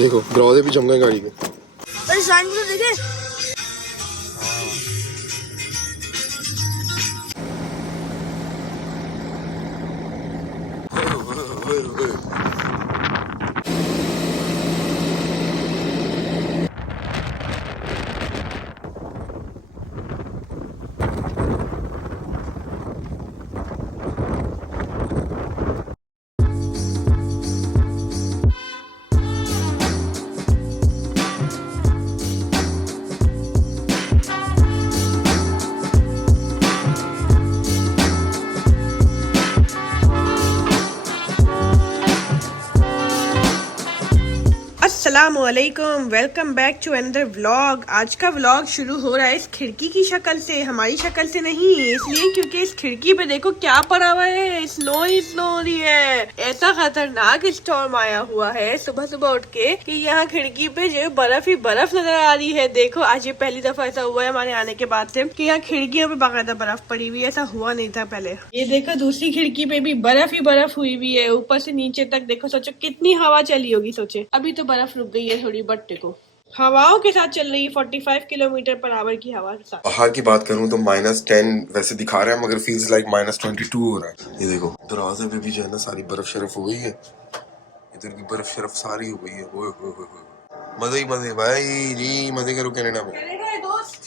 देखो दरवाजे भी जम गए गाड़ी के। अरे साइन तो देखे। अस्सलामुअलैकुम, welcome back to another vlog. आज का व्लॉग शुरू हो रहा है इस खिड़की की शक्ल से, हमारी शक्ल से नहीं, इसलिए क्योंकि इस खिड़की पे देखो क्या पड़ा हुआ है। स्नो ही स्नो हो रही है। ऐसा खतरनाक स्टॉर्म आया हुआ है सुबह सुबह उठ के कि यहाँ खिड़की पे जो बर्फ ही बर्फ नजर आ रही है। देखो आज ये पहली दफा ऐसा हुआ है हमारे आने के बाद से कि यहाँ खिड़कियों पे बाकायदा बर्फ पड़ी हुई है। ऐसा हुआ नहीं था पहले। ये देखो दूसरी खिड़की पे भी बर्फ ही बर्फ हुई हुई है, ऊपर से नीचे तक। देखो सोचो कितनी हवा चली होगी। सोचे अभी तो बर्फ रुक गई है थोड़ी, बट देखो हवाओं के साथ चल रही है 45 किलोमीटर पर आवर की हवा के साथ। बाहर की बात करूं तो -10 वैसे दिखा रहा है, मगर फील्स लाइक -22 हो रहा है। ये देखो दरवाजे पे भी जो है ना सारी बर्फ शरफ हो गई है। इधर की बर्फ शरफ सारी हो गई है। ओए होए होए, मजे ही मजे भाई जी, मजे करो कनाडा में। दोस्त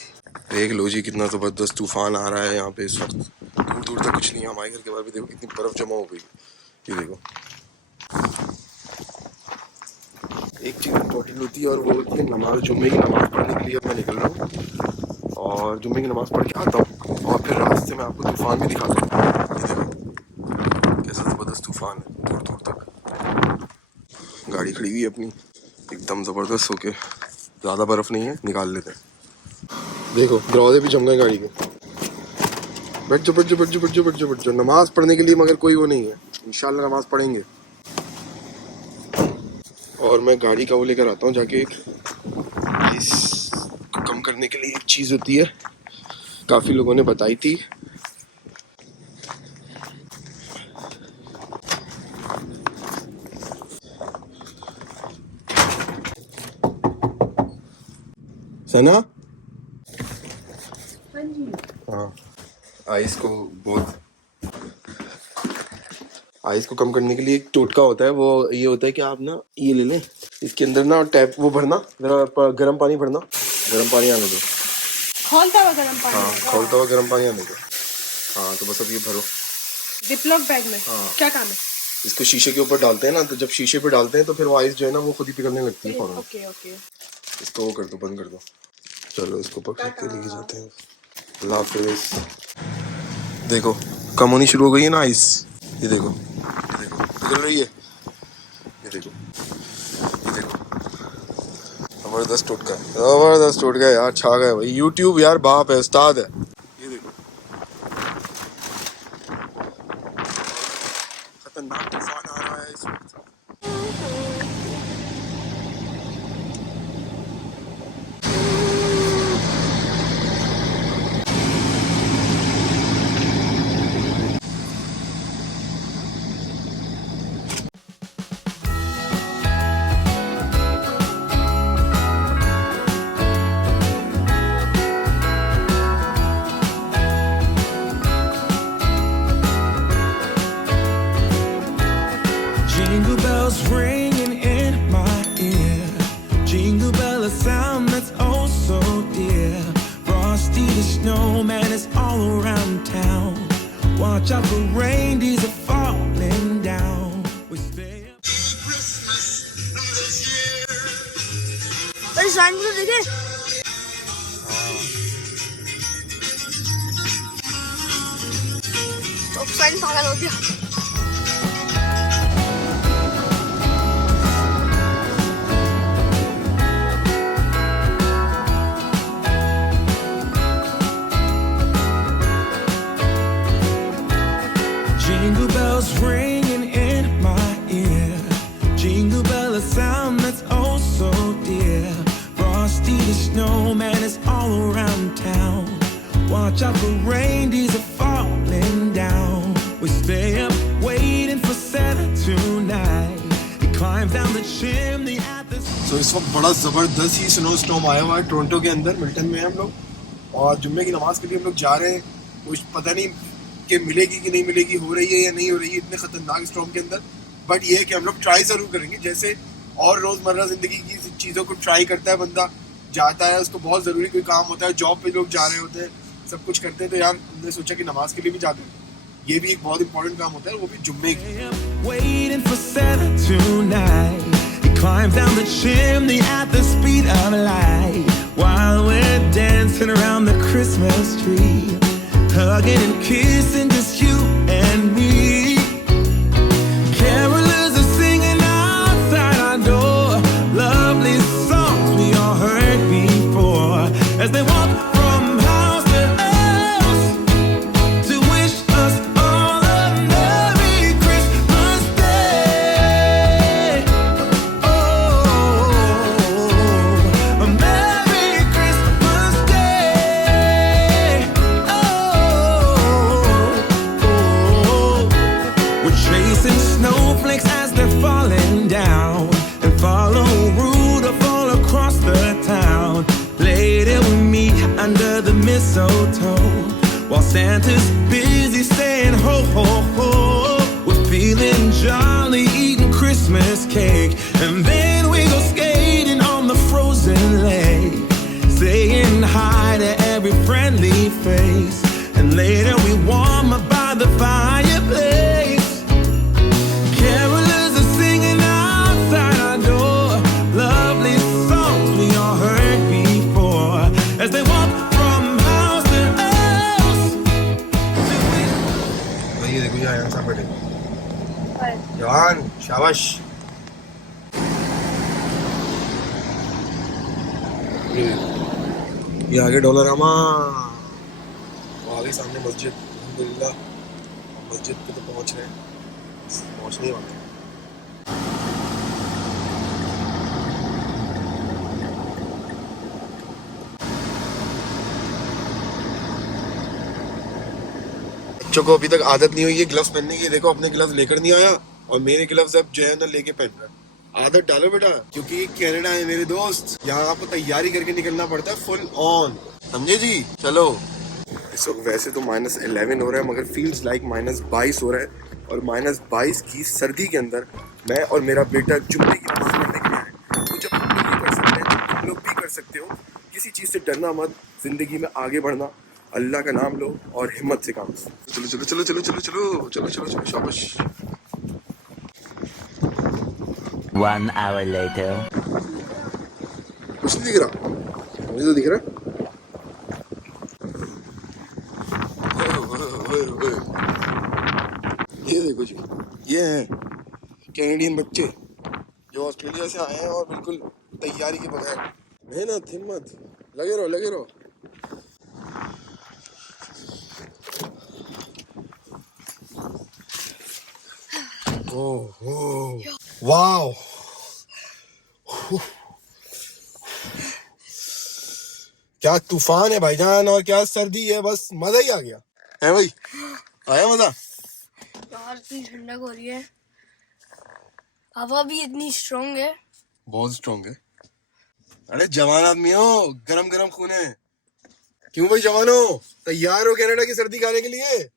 देख लो जी कितना जबरदस्त तूफान आ रहा है यहाँ पे इस वक्त। दूर दूर तक कुछ नहीं है। हमारे घर के बाहर भी देखो कितनी बर्फ जमा हो गई। ये देखो एक चीज इम्पोर्टेंट होती है और वो होती है नमाज। जुम्मे की नमाज पढ़ने के लिए मैं निकल रहा हूँ और जुम्मे की नमाज पढ़ के आता हूँ और फिर रास्ते में आपको तूफान भी दिखाता हूँ। ये देखो कैसा जबरदस्त तूफान है दूर दूर तक। गाड़ी खड़ी हुई है अपनी एकदम जबरदस्त होके। ज्यादा बर्फ नहीं है, निकाल लेते हैं। देखो दरवाजे भी जम गए गाड़ी के। बैठ जाओ बैठ जाओ बैठ जाओ बैठ जाओ बैठ जाओ बैठ जाओ। नमाज पढ़ने के लिए मगर कोई वो नहीं है। इंशाल्लाह नमाज पढ़ेंगे। और मैं गाड़ी का वो लेकर आता हूँ जाके। इस कम करने के लिए एक चीज होती है, काफी लोगों ने बताई थी। सना हाँ, आइस को कम करने के लिए एक टोटका होता है। वो ये होता है कि आप ना ये ले लें, इसके अंदर ना टैप वो भरना, गर्म पानी भरना। गर्म पानी आने दो, खोलता हुआ गर्म पानी। हाँ खोलता हुआ गर्म पानी आने दो। हाँ तो बस अब ये भरो जिपलॉक बैग में। हाँ क्या काम है? इसको शीशे के ऊपर डालते हैं ना, तो जब शीशे पे डालते हैं तो फिर वो आइस जो है ना वो खुद ही पिघलने लगती है फौरन। ओके ओके, इसको वो कर दो, बंद कर दो। चलो इसको पकड़ के लेके जाते हैं। अल्लाह हाफिज़। देखो कम होनी शुरू हो गई है ना आइस। ये देखो पिघल रही है। ये देखो जबरदस्त टोटका है यार। छा गया भाई। यूट्यूब यार बाप है, उस्ताद है। ये देखो खतरनाक तूफान आ रहा है इस वक्त। Jingle bells ringing in my ear. Jingle bell, a sound that's oh so dear. Frosty the snowman is all around town. Watch out for reindeers are falling down. We stay up Christmas this year. अरे sign तो देखे। तो sign पागल हो गया। Jingle bells ringing in my ear. Jingle bell, a sound that's oh so dear. Frosty the snowman is all around town. Watch out for reindeers are falling down. We stay up waiting for Santa tonight. He climbs down the chimney at the तो इस वक्त बड़ा ज़बरदस्त ही snow storm आया हुआ है Toronto के अंदर, मिल्टन में हैं हम लोग और जुम्मे की नमाज़ के लिए हम लोग जा रहे हैं। कुछ पता नहीं कि मिलेगी कि नहीं मिलेगी, हो रही है या नहीं हो रही है इतने ख़तरनाक स्टॉर्म के अंदर। बट ये है कि हम लोग ट्राई ज़रूर करेंगे, जैसे और रोज़मर्रा ज़िंदगी की चीज़ों को ट्राई करता है बंदा, जाता है, उसको बहुत ज़रूरी कोई काम होता है, जॉब पे लोग जा रहे होते हैं, सब कुछ करते हैं, तो यार हमने सोचा कि नमाज़ के लिए भी जाते हैं। ये भी एक बहुत इंपॉर्टेंट काम होता है, वो भी जुम्मे की। Waiting for Santa tonight. He climbs down the chimney at the speed of light while we're dancing around the Christmas tree, hugging and kissing just you and me. Carolers are singing outside our door, lovely songs we all heard before as they walk from house to house to wish us all a Merry Christmas Day. Oh, a Merry Christmas Day. Oh, we're chasing snowflakes as they're falling down and follow Rudolph all across the town. Later we meet under the mistletoe while Santa's busy saying ho ho ho. We're feeling jolly, eating Christmas cake, and then we go skating on the frozen lake, saying hi to every friendly face, and later we warm up by the fireplace. Carolers are singing outside our door, lovely songs we all heard before as they walk from house to house. ये देखो ये आया साहब बैठे जवान, शाबाश। ये आगे डॉलरामा, वो आगे सामने मस्जिद, अल्हम्दुलिल्लाह मस्जिद पे तो पहुंच रहे हैं, पहुंचने वाले हैं। बच्चों को अभी तक आदत नहीं हुई है ग्लव्स पहनने की। देखो अपने ग्लव्स लेकर नहीं आया और मेरे ग्लव्स अब जो है ना लेके पहन रहा है। आदत डालो बेटा, क्योंकि ये कनाडा है मेरे दोस्त, यहाँ आपको तैयारी करके निकलना पड़ता है फुल ऑन, समझे जी। चलो इस वक्त वैसे तो -11 हो रहा है, मगर फील्स लाइक -22 हो रहा है, और -22 की सर्दी के अंदर मैं और मेरा बेटा जुम्मे की नमाज़ पढ़ने के लिए आए। तो जब हम लोग कर सकते हैं तुम लोग भी कर सकते हो। किसी चीज़ से डरना मत, जिंदगी में आगे बढ़ना, अल्लाह का नाम लो और हिम्मत से काम करो। चलो चलो चलो चलो चलो चलो चलो चलो चलो शाबाश। 1 hour later. कुछ नहीं दिख रहा, मुझे तो दिख रहा। ये देखो जी, ये हैं कैनेडियन बच्चे जो ऑस्ट्रेलिया से आए हैं और बिल्कुल तैयारी के बगैर। मेहनत, हिम्मत, लगे रहो लगे रहो। ओह वाओ, क्या तूफान है भाईजान और क्या सर्दी है, बस मजा ही आ गया है भाई। आया मजा यार, इतनी ठंडक हो रही है, हवा भी इतनी स्ट्रांग है, बहुत स्ट्रांग है। अरे जवान आदमी हो, गरम गरम खून है। क्यों भाई जवानो, तैयार हो कनाडा की सर्दी खाने के लिए?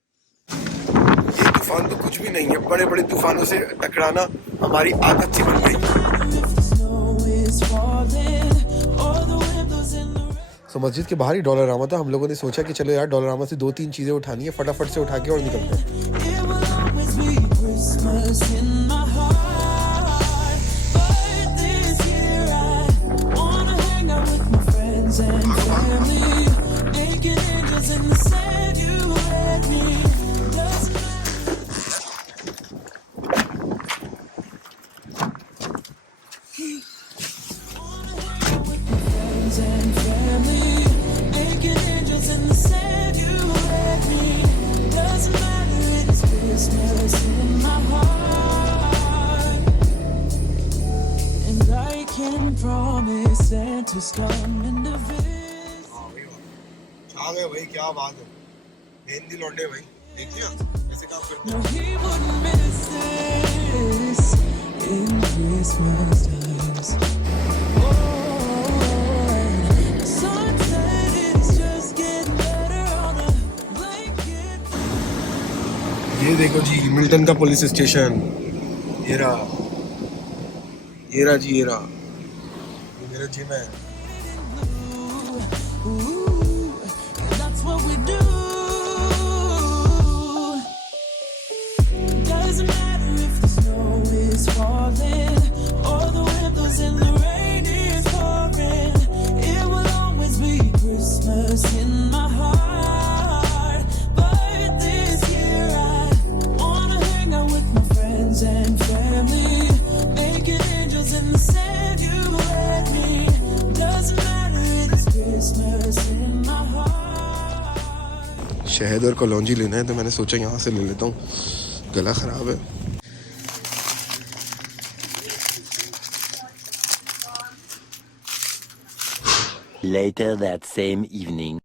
ये तूफान तो कुछ भी नहीं है, बड़े बड़े तूफानों से टकराना हमारी आदत सी बन गई। तो मस्जिद के बाहर ही डॉलरामा था। हम लोगों ने सोचा कि चलो यार डॉलरामा से 2-3 चीजें उठानी है, फटाफट से उठा के और निकलते हैं। आ गए भाई, क्या बात है, मेहंदी लौंडे भाई, देखिए ऐसे काम करते हैं। देखो जी मिल्टन का पुलिस स्टेशन। ये रहा जी, ये रहा, ये मेरा जिम है। That's what we do. Doesn't matter if the snow is falling or the wind blows and the rain is pouring. It will always be Christmas in my heart. But this year I wanna hang out with my friends and family, making angels in the sand you let me. Doesn't matter, it's Christmas in my heart. शहद और कलौंजी लेना है तो मैंने सोचा यहाँ से ले लेता हूँ, गला खराब है। Later that same evening.